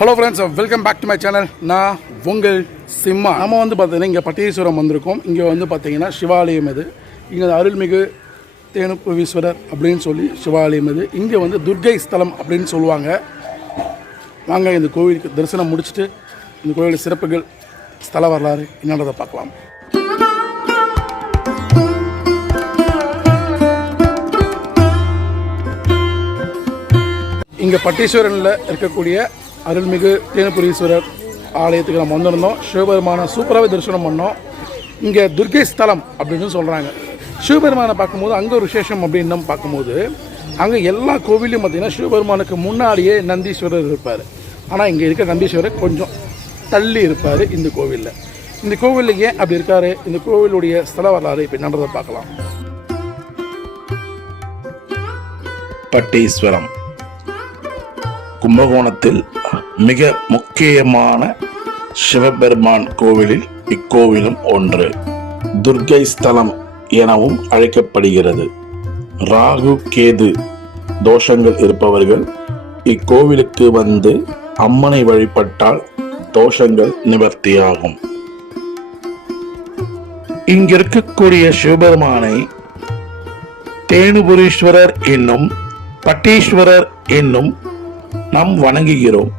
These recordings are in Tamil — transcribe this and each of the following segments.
Hello friends welcome back to my channel நான் உங்கள் சிம்மா நம்ம வந்து பார்த்தீங்கன்னா இங்கே பட்டீஸ்வரம் வந்திருக்கோம். இங்கே வந்து பார்த்தீங்கன்னா சிவாலயம் இது. இங்கே அருள்மிகு தேனுபுவீஸ்வரர் அப்படின்னு சொல்லி சிவாலயம் இது. இங்கே வந்து துர்கை ஸ்தலம் அப்படின்னு சொல்லுவாங்க. வாங்க இந்த கோவிலுக்கு தரிசனம் முடிச்சுட்டு இந்த கோவிலின் சிறப்புகள் ஸ்தல வரலாறு என்னன்றதை பார்க்கலாம். இங்கே பட்டீஸ்வரனில் இருக்கக்கூடிய அருள்மிகு தேனபுரீஸ்வரர் ஆலயத்துக்கு நம்ம வந்திருந்தோம். சிவபெருமானை சூப்பராகவே தரிசனம் பண்ணோம். இங்கே துர்கை ஸ்தலம் அப்படின்னு சொல்கிறாங்க சிவபெருமானை பார்க்கும்போது அங்கே ஒரு விசேஷம் அப்படின்னு பார்க்கும்போது அங்கே எல்லா கோவிலையும் பார்த்தீங்கன்னா சிவபெருமானுக்கு முன்னாடியே நந்தீஸ்வரர் இருப்பார். ஆனால் இங்கே இருக்க நந்தீஸ்வரர் கொஞ்சம் தள்ளி இருப்பார் இந்த கோவிலில். இந்த கோவிலில் ஏன் அப்படி இருக்கார்? இந்த கோவிலுடைய ஸ்தல வரலாறு இப்போ என்னன்றதை பார்க்கலாம். பட்டீஸ்வரம். கும்பகோணத்தில் மிக முக்கியமான சிவபெருமான் கோவிலில் இக்கோவிலும் ஒன்று. துர்க்கை ஸ்தலம் எனவும் அழைக்கப்படுகிறது. ராகு கேது தோஷங்கள் இருப்பவர்கள் இக்கோவிலுக்கு வந்து அம்மனை வழிபட்டால் தோஷங்கள் நிவர்த்தியாகும். இங்கிருக்கக்கூடிய சிவபெருமானை தேனுபுரீஸ்வரர் என்னும் பட்டீஸ்வரர் என்னும் நாம் வணங்குகிறோம்.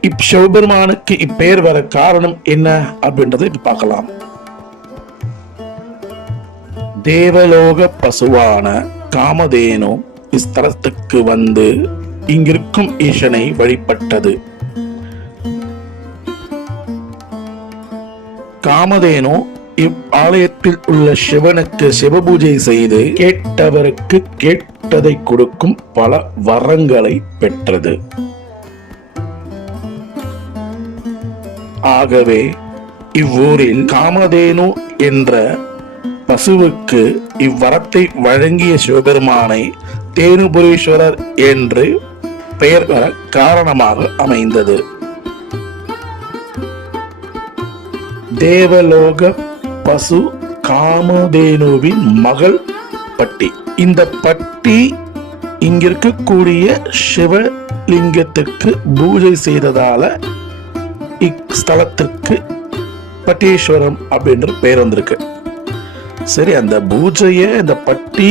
இப் சிவபெருமானுக்கு இப்பெயர் வர காரணம் என்ன அப்படின்றத இப்ப பார்க்கலாம். தேவலோக பசுவான காமதேனோ இஸ்தலத்துக்கு வந்து இங்கிருக்கும் ஈசனை வழிபட்டது. காமதேனு இவ்வாலயத்தில் உள்ள சிவனுக்கு சிவபூஜை செய்து கேட்டவருக்கு கேட்டதை கொடுக்கும் பல வரங்களை பெற்றது. ஆகவே இவ்வூரில் காமதேனு என்ற பசுவுக்கு இவ்வரத்தை வழங்கிய சிவபெருமானை தேனுபுரீஸ்வரர் என்று பெயர் பெற காரணமாக அமைந்தது. தேவலோக பசு காமதேனுவின் மகள் பட்டி. இந்த பட்டி இங்கிருக்கக்கூடிய சிவலிங்கத்துக்கு பூஜை செய்ததால இஸ்தலத்திற்கு பட்டீஸ்வரம் அப்படின்ற பெயர் வந்திருக்கு. சரி அந்த பூஜையை இந்த பட்டி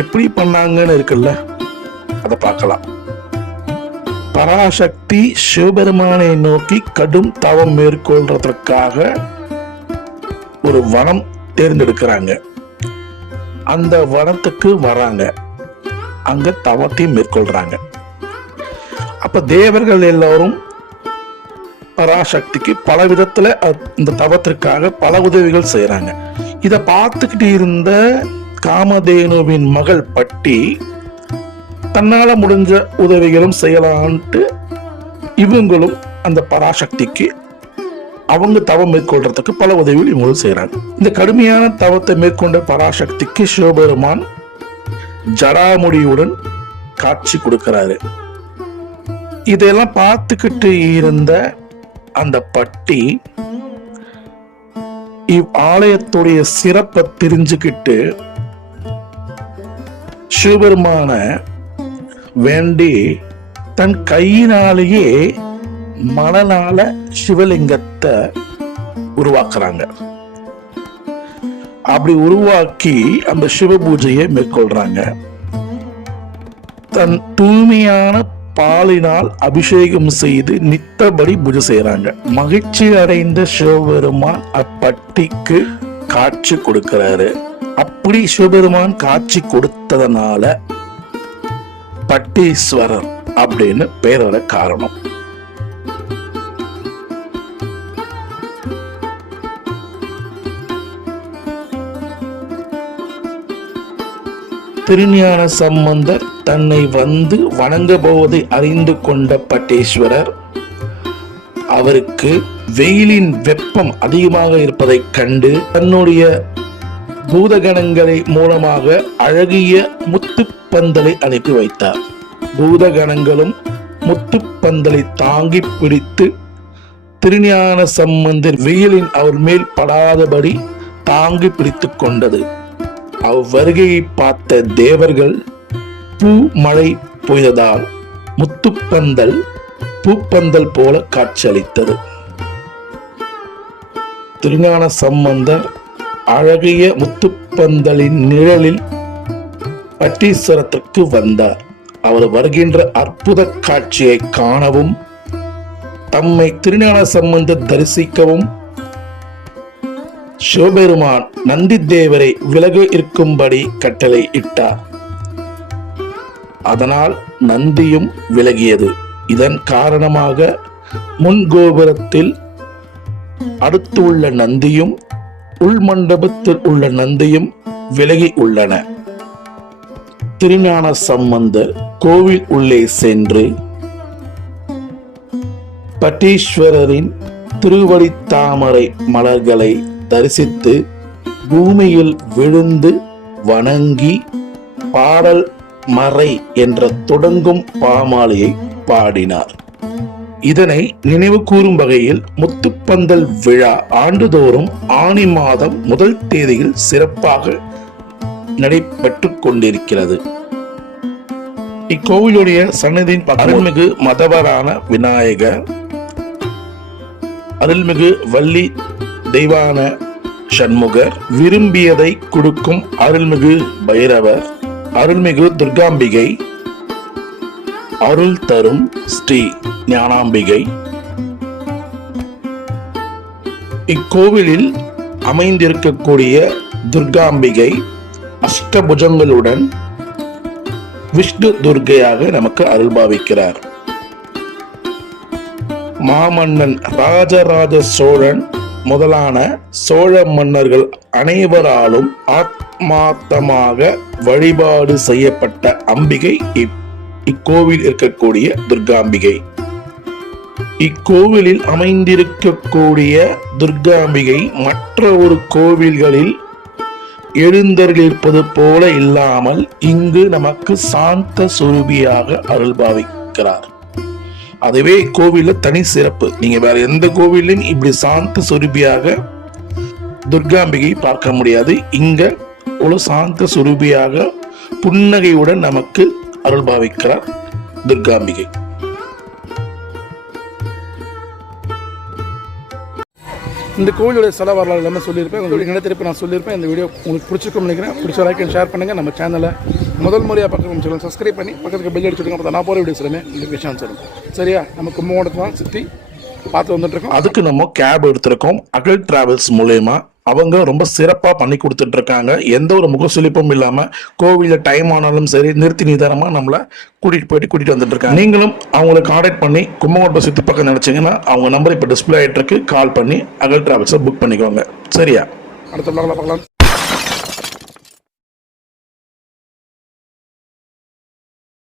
எப்படி பண்ணாங்கன்னு இருக்குல்ல அதை பார்க்கலாம். பராசக்தி சிவபெருமானை நோக்கி கடும் தவம் மேற்கொள்றதற்காக ஒரு வனம் தேர்ந்தெடுக்கிறாங்க. அந்த வனத்துக்கு வராங்க. அங்க தவத்தையும் மேற்கொள்றாங்க. அப்ப தேவர்கள் எல்லோரும் பராசக்திக்கு பல விதத்துல இந்த தவத்திற்காக பல உதவிகள் செய்யறாங்க இதை பார்த்துக்கிட்டு இருந்த காமதேனுவின் மகள் பட்டி தன்னால முடிஞ்ச உதவிகளும் செய்யலான்ட்டு இவங்களும் அந்த பராசக்திக்கு அவங்க தவம் மேற்கொள்றதுக்கு பல உதவிகள் இவங்களும் செய்யறாங்க இந்த கடுமையான தவத்தை மேற்கொண்ட பராசக்திக்கு சிவபெருமான் ஜடாமுடியுடன் காட்சி கொடுக்கிறாரு. இதெல்லாம் பார்த்துக்கிட்டு இருந்த அந்த பட்டி இவ் ஆலயத்துடைய சிறப்பை தெரிஞ்சுக்கிட்டு சிவபெருமான வேண்டி தன் கையினாலேயே மணலால சிவலிங்கத்தை உருவாக்குறாங்க. அப்படி உருவாக்கி அந்த சிவ பூஜையை மேற்கொள்றாங்க. தன் தூய்மையான பாலினால் அபிஷேகம் செய்து நித்தபடி பூஜை செய்யறாங்க மகிழ்ச்சி அடைந்த சிவபெருமான் அப்பட்டிக்கு காட்சி கொடுக்கிறாரு. அப்படி சிவபெருமான் காட்சி கொடுத்ததனால பட்டீஸ்வரர் அப்படின்னு பெயர் வர காரணம். திருஞான சம்பந்தர் தன்னை வந்து வணங்க போவதை அறிந்து கொண்ட பட்டேஸ்வரர் அவருக்கு வெயிலின் வெப்பம் அதிகமாக இருப்பதைக் கண்டு தன்னுடைய பூதகணங்களை மூலமாக அழகிய முத்துப்பந்தலை அனுப்பி வைத்தார். பூதகணங்களும் முத்துப்பந்தலை தாங்கி பிடித்து திருஞான சம்பந்தர் வெயிலின் அவர் மேல் படாதபடி தாங்கி பிடித்துக் கொண்டது. அவ்வருகையை பார்த்த தேவர்கள் பூ மழை பொய்ததால் முத்துப்பந்தல் பூப்பந்தல் போல காட்சியளித்தது. திருஞான சம்பந்தர் அழகிய முத்துப்பந்தலின் நிழலில் பட்டீஸ்வரத்திற்கு வந்தார். அவர் வருகின்ற அற்புத காட்சியை காணவும் தம்மை திருஞான சம்பந்தர் தரிசிக்கவும் சிவபெருமான் நந்தி தேவரை விலகு இருக்கும்படி கட்டளை இட்டார். அதனால் நந்தியும் விலகியது. இதன் காரணமாக முன் கோபுரத்தில் அடுத்து உள்ள நந்தியும் உள் மண்டபத்தில் உள்ள நந்தியும் விலகி உள்ளன. திருஞான சம்பந்தர் கோவில் உள்ளே சென்று பட்டீஸ்வரரின் திருவடி தாமரை மலர்களை தரிசித்து பூமியில் விழுந்து வணங்கி பாடல் மறை என்ற தொடங்கும் பாமாலையை பாடினார். இதனை நினைவு கூறும் வகையில் முத்துப்பந்தல் விழா ஆண்டுதோறும் ஆனி மாதம் முதல் தேதியில் சிறப்பாக நடைபெற்றுக் கொண்டிருக்கிறது இக்கோவிலுடைய சன்னதியின் அருள்மிகு மதவரான விநாயகர் அருள்மிகு வள்ளி தெய்வான சண்முகர் விரும்பியதை கொடுக்கும் அருள்மிகு பைரவர் அருள்மிகு துர்காம்பிகை அருள் தரும் ஸ்ரீ ஞானாம்பிகை. இக்கோவிலில் அமைந்திருக்கக்கூடிய துர்காம்பிகை அஷ்டபுஜங்களுடன் விஷ்ணு துர்கையாக நமக்கு அருள்பாவிக்கிறார். மாமன்னன் ராஜராஜ சோழன் முதலான சோழ மன்னர்கள் அனைவராலும் ஆத்மாத்தமாக வழிபாடு செய்யப்பட்ட அம்பிகை இக்கோவில் இருக்கக்கூடிய துர்காம்பிகை. இக்கோவிலில் அமைந்திருக்கக்கூடிய துர்காம்பிகை மற்ற ஒரு கோவில்களில் எழுந்தருளிருப்பது போல இல்லாமல் இங்கு நமக்கு சாந்த சுரூபியாக அருள்பாவிக்கிறார். அதுவே கோவில தனி சிறப்பு. நீங்க வேற எந்த கோவிலையும் இப்படி சாந்த சுரூபியாக துர்காம்பிகை பார்க்க முடியாது. இங்க ஒரு சாந்த சுரூபியாக புன்னகையுடன் நமக்கு அருள்பாவிக்கிறார் துர்காம்பிகை. இந்த கோவிலுடைய சில வரலாறு எல்லாமே சொல்லியிருப்பேன். உங்களுக்கு நினைத்திருப்ப நான் சொல்லியிருப்பேன். இந்த வீடியோ உங்களுக்கு பிடிச்சிருக்கும் நினைக்கிறேன். பிடிச்ச லைக் அண்ட் ஷேர் பண்ணுங்கள் நம்ம சேனலை முதல் முறையாக பக்கம் சேனல் சப்ஸ்கிரைப் பண்ணி பக்கத்துக்கு பெல் அடிச்சுடுங்க அப்போ நான் போகிற வீடியோஸ் எல்லாமே உங்களுக்கு விஷயம் வரும் சரியா? நம்ம கும்பகோணத்தை தான் சுற்றி பார்த்து வந்துட்டுருக்கோம் அதுக்கு நம்ம கேப் எடுத்திருக்கோம். அகல் டிராவல்ஸ் மூலயமா அவங்க ரொம்ப சிறப்பாக பண்ணி கொடுத்துட்டு இருக்காங்க எந்த ஒரு முகசுலிப்பும் இல்லாமல் கோவிலில் டைம் ஆனாலும் சரி நிறுத்தி நிதானமாக நம்மளை கூட்டிகிட்டு போயிட்டு கூட்டிகிட்டு வந்துட்டு இருக்காங்க நீங்களும் அவங்களை காண்டாக்ட் பண்ணி கும்பகோட்டம் சுற்றி பக்கம் நினச்சிங்கன்னா அவங்க நம்பர் இப்போ டிஸ்பிளே ஆகிட்டு இருக்கு கால் பண்ணி அகல் டிராவல்ஸை புக் பண்ணிக்கோங்க. சரியா? அடுத்த பார்க்கலாம்.